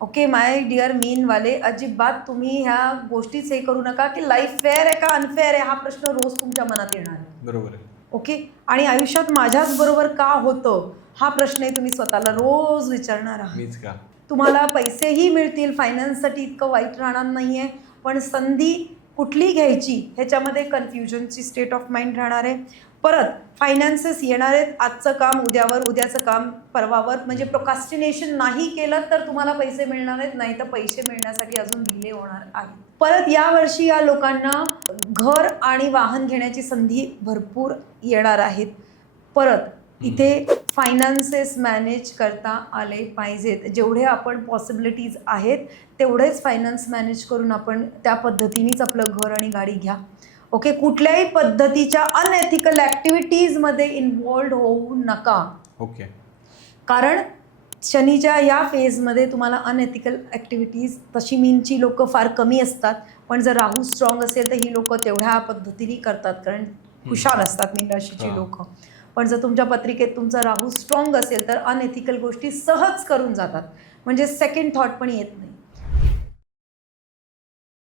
Okay my dear मीनवाले, अजिबात तुम्ही ह्या गोष्टीच हे करू नका की लाईफ फेअर आहे का अनफेअर आहे, हा प्रश्न रोज तुमच्या मनात येणार आहे. बरोबर आहे. ओके. आणि आयुष्यात माझ्याच बरोबर का होतं हा प्रश्नही तुम्ही स्वतःला रोज विचारणार आहात. मीच का. तुम्हाला पैसेही मिळतील, फायनान्ससाठी इतकं वाईट राहणार नाही आहे, पण संधी कुठली घ्यायची ह्याच्यामध्ये कन्फ्युजनची स्टेट ऑफ माइंड राहणार आहे. परत फायनान्सेस येणार आहेत आजचं काम उद्यावर, उद्याचं काम परवावर. म्हणजे प्रोकास्टिनेशन नाही केलं तर तुम्हाला पैसे मिळणार आहेत, नाही तर पैसे मिळण्यासाठी अजून डिले होणार आहे. परत यावर्षी या लोकांना घर आणि वाहन घेण्याची संधी भरपूर येणार आहेत. परत इथे फायनान्सेस मॅनेज करता आले पाहिजेत. जेवढे आपण पॉसिबिलिटीज आहेत तेवढेच फायनान्स मॅनेज करून आपण त्या पद्धतीनेच आपलं घर आणि गाडी घ्या. ओके. कुठल्याही पद्धतीच्या अनएथिकल ॲक्टिव्हिटीजमध्ये इन्वॉल्ड होऊ नका. ओके. कारण शनीच्या या फेजमध्ये तुम्हाला अनएथिकल ॲक्टिव्हिटीज, तशी मीनची लोकं फार कमी असतात, पण जर राहू स्ट्रॉंग असेल तर ही लोकं तेवढ्या पद्धतीने करतात, कारण हुशार असतात मीन राशीची लोकं. पण जर तुमच्या पत्रिकेत तुमचा राहू स्ट्रॉंग असेल तर अनएथिकल गोष्टी सहज करून जातात, म्हणजे सेकंड थॉट पण येत नाही.